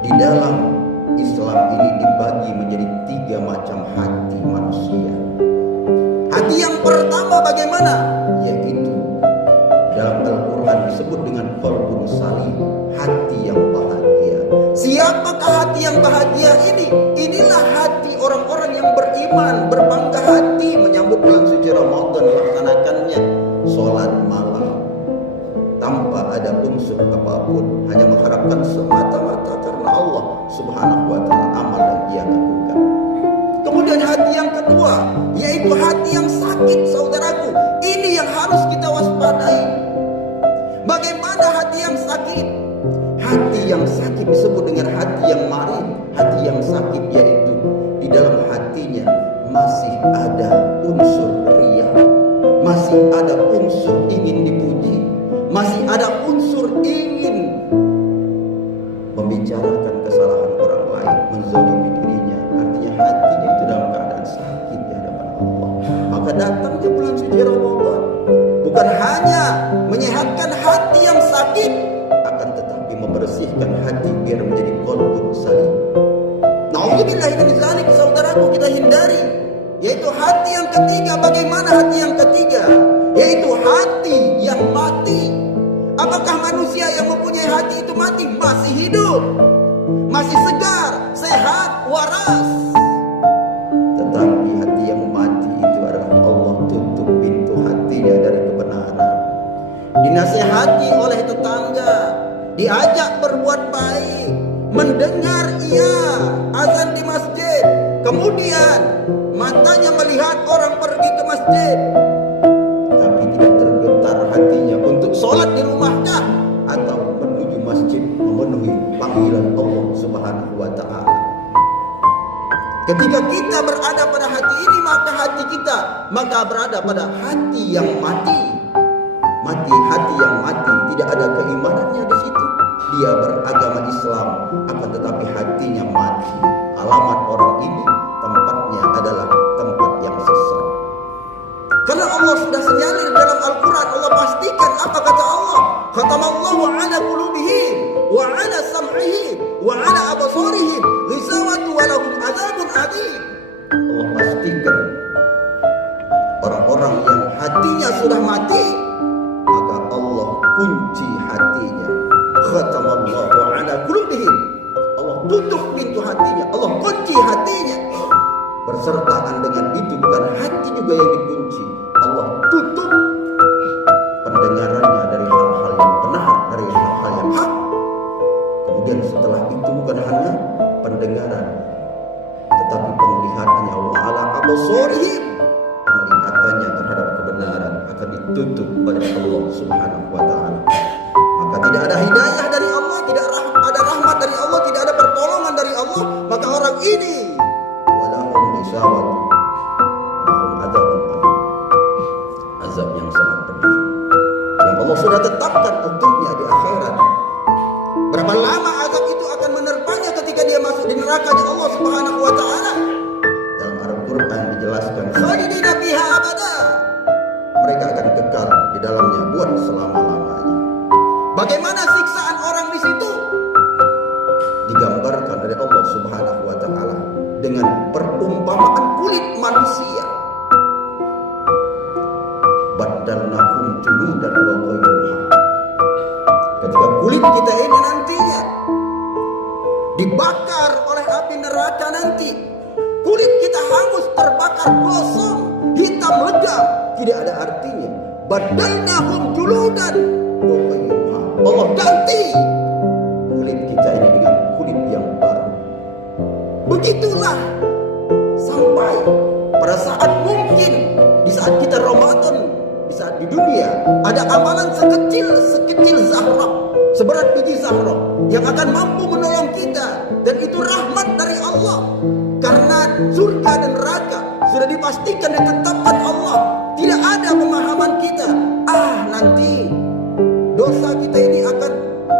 Di dalam Islam ini dibagi menjadi 3 macam hati manusia. Hati yang pertama bagaimana? Yaitu dalam Al-Quran disebut dengan qalbun salim, hati yang bahagia. Siapakah hati yang bahagia ini? Inilah hati orang-orang yang beriman, berbangga hati menyambut bulan suci Ramadan, melaksanakannya sholat malam tanpa ada unsur apapun, hanya mengharapkan semata-mata karena Allah Subhanahu wa ta'ala amal yang ia lakukan. Kemudian hati yang kedua, yaitu hati yang sakit, saudaraku. Ini yang harus kita waspadai. Bagaimana hati yang sakit? Hati yang sakit disebut dengan hati yang marih. Hati yang sakit yaitu di dalam hatinya masih ada unsur riya, masih ada unsur ingin dipuji, masih ada unsur ingin membicarakan kesalahan orang lain, menzalimi dirinya. Artinya hatinya itu dalam keadaan sakit di hadapan Allah. Maka datangnya bulan suci Ramadan bukan hanya menyehatkan hati yang sakit, akan tetapi membersihkan hati biar menjadi qalbun salim. Nauzubillahi min dzalik, saudaraku, kita hindari. Yaitu hati yang ketiga. Bagaimana hati yang ketiga? Yaitu hati yang mati. Apakah manusia yang mempunyai hati itu mati? Masih hidup, masih segar, sehat, waras. Tetapi hati yang mati itu adalah Allah tutup pintu hatinya dari kebenaran. Dinasihati oleh tetangga, diajak berbuat baik, mendengar ia azan di masjid, kemudian matanya melihat orang pergi ke masjid, tapi tidak tergetar hatinya untuk sholat di rumahkah atau menuju masjid memenuhi panggilan Allah Subhanahu wa ta'ala. Ketika kita berada pada hati ini, maka hati kita berada pada hati yang mati. Hati yang mati, tidak ada keimanannya di situ. Dia beragama Islam, akan tetapi hatinya mati. Alamat orang ini tempatnya adalah tempat yang sesat. Karena Allah sudah senyalir dalam Al-Quran, Allah pastikan apa kata Allah? Khatamallahu ala qulubihim wa ala sam'ihim wa ala absarihim ghisawatu wa lahum adzabun adzim. Allah pastikan orang-orang yang hatinya sudah mati, maka Allah kunci hatinya. Khatamallahu ala qulubihim, Allah tutup pintu hatinya, Allah kunci hatinya. Bersertaan dengan itu bukan hati juga yang dikunci, Allah tutup pendengarannya dari hal-hal yang benar, dari hal-hal yang hak. Kemudian setelah itu bukan hanya pendengaran, tetapi penglihatannya, wa ala absarihim, penglihatannya terhadap kebenaran akan ditutup oleh Allah Subhanahu wa ta'ala. Maka tidak ada hidayah dari Allah, tidak ada rahmat dari Allah, tidak ada pertolongan dari Allah. Maka orang ini walahum ghishawatu walahum adzabun alim, azab yang sangat pedih yang Allah sudah tetapkan untuknya di akhirat. Berapa lama azab itu akan menerpanya ketika dia masuk di nerakanya Allah Subhanahu wa ta'ala? Dalam Al-Quran dijelaskan, khalidina fiha abada, mereka akan kekal di dalamnya buat selama-lamanya. Bagaimana siksaan orang di situ? Digambarkan oleh Allah Subhanahu wa ta'ala dengan perumpamaan kulit manusia. Baddalnahum juludan wa ghayruha. Ketika kulit kita ini nantinya dibakar oleh api neraka nanti, kulit kita hangus, terbakar, gosong, hitam legam, tidak ada artinya. Baddalnahum juludan wa ghayruha, Allah ganti kulit kita ini dengan kulit yang baru. Begitulah sampai pada saat mungkin di saat kita Ramadan, di saat di dunia ada amalan sekecil zahra, seberat biji zahra yang akan mampu menolong kita, dan itu rahmat dari Allah. Karena surga dan neraka sudah dipastikan, ditetapkan Allah. Tidak ada pemahaman kita, nanti dosa kita ini akan,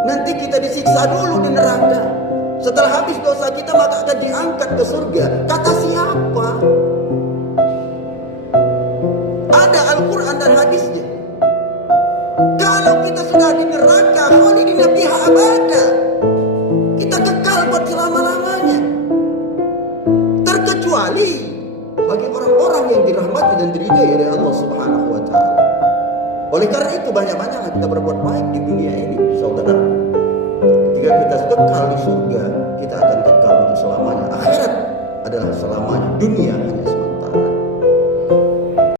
nanti kita disiksa dulu di neraka, setelah habis dosa kita maka akan diangkat ke surga. Kata siapa? Ada Al-Quran dan hadisnya. Kalau kita sudah di neraka, neraka khalidina fiha abada. Kita kekal buat selama-lamanya. Terkecuali bagi orang-orang yang dirahmati dan diridhai oleh Allah Subhanahu wa taala. Oleh karena itu banyak-banyak kita berbuat baik di dunia ini, saudara. Jika kita kekal di surga,